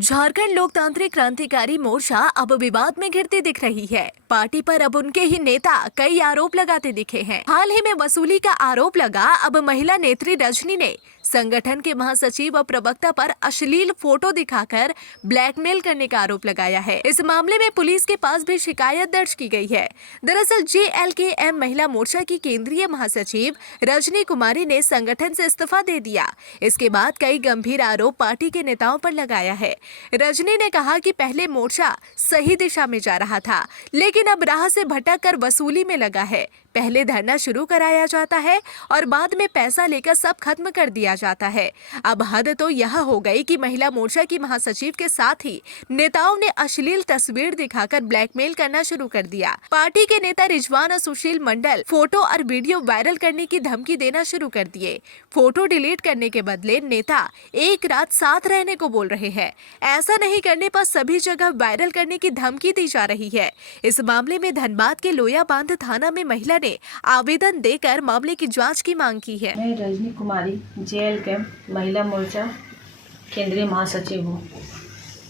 झारखंड लोकतांत्रिक क्रांतिकारी मोर्चा अब विवाद में घिरती दिख रही है। पार्टी पर अब उनके ही नेता कई आरोप लगाते दिखे हैं। हाल ही में वसूली का आरोप लगा। अब महिला नेत्री रजनी ने संगठन के महासचिव और प्रवक्ता पर अश्लील फोटो दिखाकर ब्लैकमेल करने का आरोप लगाया है। इस मामले में पुलिस के पास भी शिकायत दर्ज की गई है। दरअसल JLKM महिला मोर्चा की केंद्रीय महासचिव रजनी कुमारी ने संगठन से इस्तीफा दे दिया। इसके बाद कई गंभीर आरोप पार्टी के नेताओं पर लगाया है। रजनी ने कहा कि पहले मोर्चा सही दिशा में जा रहा था, लेकिन अब राह से भटक कर वसूली में लगा है। पहले धरना शुरू कराया जाता है और बाद में पैसा लेकर सब खत्म कर दिया जाता है। अब हद तो यह हो गई कि महिला मोर्चा की महासचिव के साथ ही नेताओं ने अश्लील तस्वीर दिखाकर ब्लैकमेल करना शुरू कर दिया। पार्टी के नेता रिजवान और सुशील मंडल फोटो और वीडियो वायरल करने की धमकी देना शुरू कर दिए। फोटो डिलीट करने के बदले नेता एक रात साथ रहने को बोल रहे हैं। ऐसा नहीं करने पर सभी जगह वायरल करने की धमकी दी जा रही है। इस मामले में धनबाद के लोया बांध थाना में महिला ने आवेदन देकर मामले की जांच की मांग की है। मैं रजनी कुमारी JLKM महिला मोर्चा केंद्रीय महासचिव हूँ।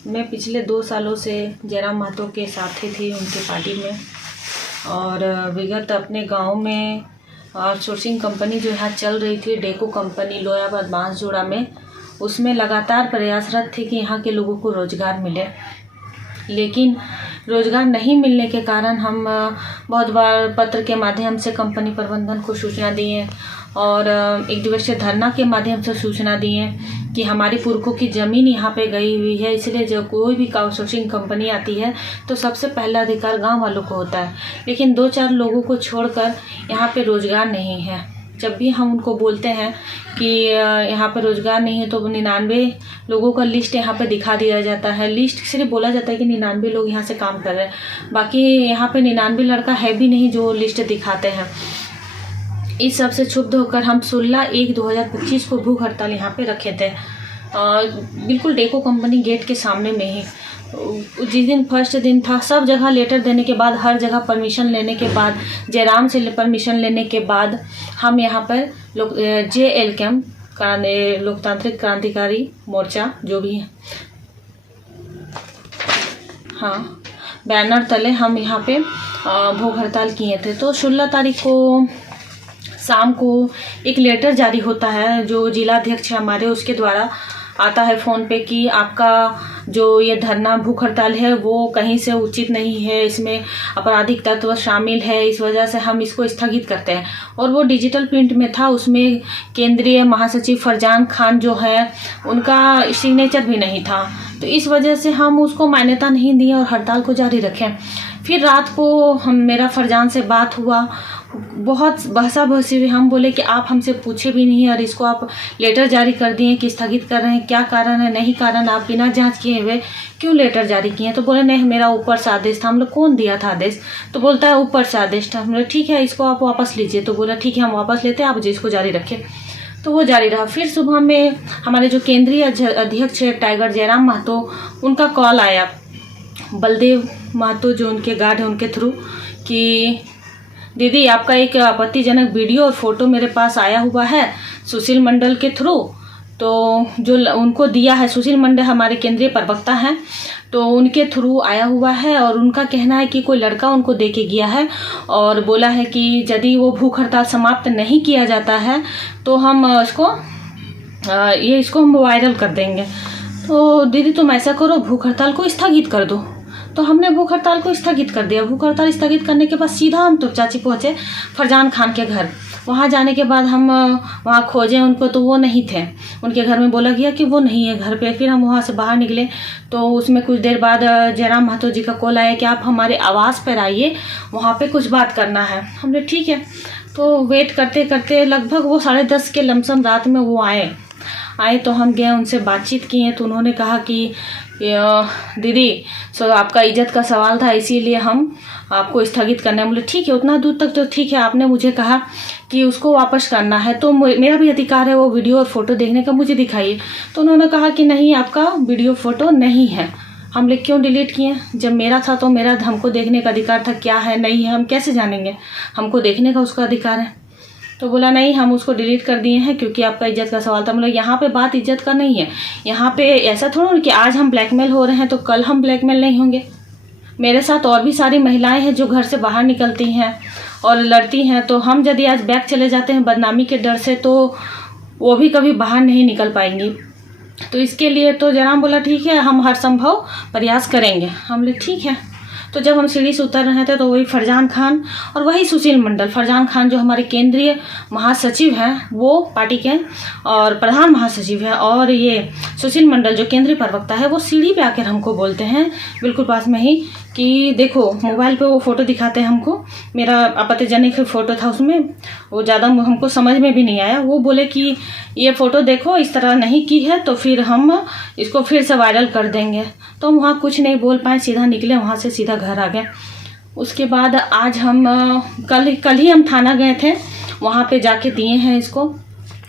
मैं पिछले 2 सालों से जयराम महतो के साथी थी उनके पार्टी में, और विगत अपने गांव में आउटसोर्सिंग कंपनी जो यहाँ चल रही थी, डेको कंपनी लोयाबाद बांसजोड़ा में, उसमें लगातार प्रयासरत थी कि यहाँ के लोगों को रोज़गार मिले। लेकिन रोज़गार नहीं मिलने के कारण हम बहुत बार पत्र के माध्यम से कंपनी प्रबंधन को सूचना दिए और एक दिवसीय धरना के माध्यम से सूचना दिए कि हमारी पुरखों की ज़मीन यहाँ पे गई हुई है, इसलिए जब कोई भी आउटसोर्सिंग कंपनी आती है तो सबसे पहला अधिकार गांव वालों को होता है। लेकिन 2-4 लोगों को छोड़कर यहाँ पे रोज़गार नहीं है। जब भी हम उनको बोलते हैं कि यहाँ पर रोज़गार नहीं है तो 99 लोगों का लिस्ट यहाँ पे दिखा दिया जाता है। लिस्ट सिर्फ बोला जाता है कि 99 लोग यहाँ से काम कर रहे हैं, बाकी यहाँ पे 99 लड़का है भी नहीं जो लिस्ट दिखाते हैं। इस सब से क्षुब्ध होकर हम 16/1/2025 को भूख हड़ताल यहाँ पे रखे थे, बिल्कुल डेको कंपनी गेट के सामने में ही। जिस दिन फर्स्ट दिन था, सब जगह लेटर देने के बाद, हर जगह परमिशन लेने के बाद, जयराम से परमिशन लेने के बाद हम यहाँ पर JLKM लोकतांत्रिक क्रांतिकारी मोर्चा जो भी है, हाँ, बैनर तले हम यहाँ पे भूख हड़ताल किए थे। तो 16 तारीख को शाम को एक लेटर जारी होता है जो जिलाध्यक्ष हमारे उसके द्वारा आता है फ़ोन पे कि आपका जो ये धरना भूख हड़ताल है वो कहीं से उचित नहीं है, इसमें आपराधिक तत्व शामिल है, इस वजह से हम इसको स्थगित करते हैं। और वो डिजिटल प्रिंट में था, उसमें केंद्रीय महासचिव फरजान खान जो है उनका सिग्नेचर भी नहीं था, तो इस वजह से हम उसको मान्यता नहीं दिए और हड़ताल को जारी रखें। फिर रात को मेरा फरजान से बात हुआ, बहुत बहसा बहसी हुई। हम बोले कि आप हमसे पूछे भी नहीं और इसको आप लेटर जारी कर दिए कि स्थगित कर रहे हैं, क्या कारण है? नहीं कारण, आप बिना जांच किए हुए क्यों लेटर जारी किए? तो बोले नहीं, मेरा ऊपर से आदेश था। हम लोग कौन दिया था आदेश? तो बोलता है ऊपर से आदेश था। हम लोग ठीक है, इसको आप वापस लीजिए। तो बोला ठीक है, हम वापस लेते हैं, आप इसको जारी रखें। तो वो जारी रहा। फिर सुबह में हमारे जो केंद्रीय अध्यक्ष टाइगर जयराम महतो, उनका कॉल आया बलदेव महतो जो उनके गार्ड हैं उनके थ्रू कि दीदी आपका एक आपत्तिजनक वीडियो और फोटो मेरे पास आया हुआ है सुशील मंडल के थ्रू। तो जो उनको दिया है, सुशील मंडल हमारे केंद्रीय प्रवक्ता हैं, तो उनके थ्रू आया हुआ है और उनका कहना है कि कोई लड़का उनको दे के गया है और बोला है कि यदि वो भूख हड़ताल समाप्त नहीं किया जाता है तो हम इसको हम वायरल कर देंगे। तो दीदी तुम ऐसा करो, भूख हड़ताल को स्थगित कर दो। तो हमने भूख हड़ताल को स्थगित कर दिया। भूख हड़ताल स्थगित करने के बाद सीधा हम तो चाची पहुँचे फरजान खान के घर। वहाँ जाने के बाद हम वहाँ खोजे उनको, तो वो नहीं थे। उनके घर में बोला गया कि वो नहीं है घर पे। फिर हम वहाँ से बाहर निकले तो उसमें कुछ देर बाद जयराम महतो जी का कॉल आया कि आप हमारे आवास पर आइए, वहाँ पे कुछ बात करना है। हमने ठीक है। तो वेट करते करते लगभग वो 10:30 के लमसम रात में वो आए तो हम गए, उनसे बातचीत किए। तो उन्होंने कहा कि दीदी आपका इज्जत का सवाल था, इसीलिए हम आपको स्थगित करना है। बोले ठीक है, उतना दूर तक तो ठीक है। आपने मुझे कहा कि उसको वापस करना है तो मेरा भी अधिकार है वो वीडियो और फोटो देखने का, मुझे दिखाइए। तो उन्होंने कहा कि नहीं, आपका वीडियो फोटो नहीं है। हम लोग क्यों डिलीट किए? जब मेरा था तो मेरा हमको देखने का अधिकार था, क्या है नहीं है हम कैसे जानेंगे? हमको देखने का उसका अधिकार है। तो बोला नहीं, हम उसको डिलीट कर दिए हैं क्योंकि आपका इज्जत का सवाल था। मतलब यहाँ पे बात इज्जत का नहीं है, यहाँ पे ऐसा थोड़ा कि आज हम ब्लैकमेल हो रहे हैं तो कल हम ब्लैकमेल नहीं होंगे। मेरे साथ और भी सारी महिलाएं हैं जो घर से बाहर निकलती हैं और लड़ती हैं, तो हम यदि आज बैक चले जाते हैं बदनामी के डर से तो वो भी कभी बाहर नहीं निकल पाएंगी। तो इसके लिए तो जयराम बोला ठीक है, हम हर संभव प्रयास करेंगे। हम बोले ठीक है। तो जब हम सीढ़ी से उतर रहे थे तो वही फरजान खान और वही सुशील मंडल, फरजान खान जो हमारे केंद्रीय महासचिव हैं वो पार्टी के और प्रधान महासचिव है, और ये सुशील मंडल जो केंद्रीय प्रवक्ता है वो सीढ़ी पे आकर हमको बोलते हैं बिल्कुल पास में ही कि देखो, मोबाइल पे वो फ़ोटो दिखाते हैं हमको, मेरा आपत्तिजनक फ़ोटो था उसमें, वो ज़्यादा हमको समझ में भी नहीं आया। वो बोले कि ये फ़ोटो देखो, इस तरह नहीं की है तो फिर हम इसको फिर से वायरल कर देंगे। तो हम वहाँ कुछ नहीं बोल पाए, सीधा निकले वहाँ से, सीधा घर आ गए। उसके बाद आज हम कल ही हम थाना गए थे, वहाँ पे जाके दिए हैं इसको,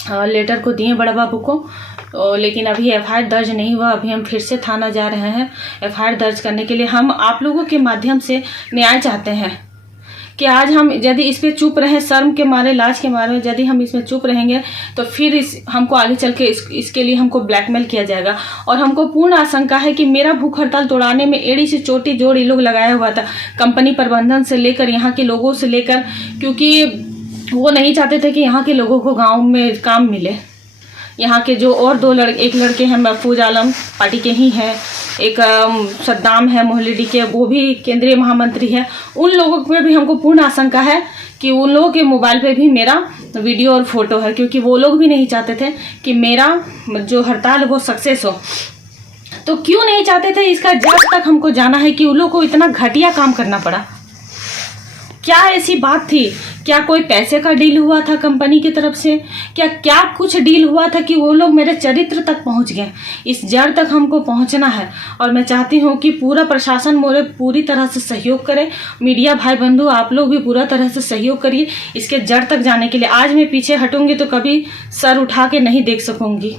लेटर को दिए बड़ा बाबू को, लेकिन अभी एफआईआर दर्ज नहीं हुआ। अभी हम फिर से थाना जा रहे हैं एफआईआर दर्ज करने के लिए। हम आप लोगों के माध्यम से न्याय चाहते हैं कि आज हम यदि इस पे चुप रहे, शर्म के मारे, लाज के मारे, यदि हम इसमें चुप रहेंगे तो फिर हमको आगे चल के इसके लिए हमको ब्लैकमेल किया जाएगा। और हमको पूर्ण आशंका है कि मेरा भूख हड़ताल तोड़ाने में एड़ी से चोटी जोड़ ये लोग लगाया हुआ था, कंपनी प्रबंधन से लेकर यहाँ के लोगों से लेकर, क्योंकि वो नहीं चाहते थे कि यहाँ के लोगों को गाँव में काम मिले। यहाँ के जो और एक लड़के हैं, महफूज आलम पार्टी के ही हैं, एक सद्दाम है मोहल्लेडी के, वो भी केंद्रीय महामंत्री है। उन लोगों पे भी हमको पूर्ण आशंका है कि उन लोगों के मोबाइल पे भी मेरा वीडियो और फोटो है, क्योंकि वो लोग भी नहीं चाहते थे कि मेरा जो हड़ताल वो सक्सेस हो। तो क्यों नहीं चाहते थे, इसका जज तक हमको जाना है कि उन लोगों को इतना घटिया काम करना पड़ा। क्या ऐसी बात थी? क्या कोई पैसे का डील हुआ था कंपनी की तरफ से? क्या कुछ डील हुआ था कि वो लोग मेरे चरित्र तक पहुंच गए? इस जड़ तक हमको पहुंचना है और मैं चाहती हूं कि पूरा प्रशासन मोरे पूरी तरह से सहयोग करे। मीडिया भाई बंधु आप लोग भी पूरा तरह से सहयोग करिए इसके जड़ तक जाने के लिए। आज मैं पीछे हटूंगी तो कभी सर उठा के नहीं देख सकूंगी।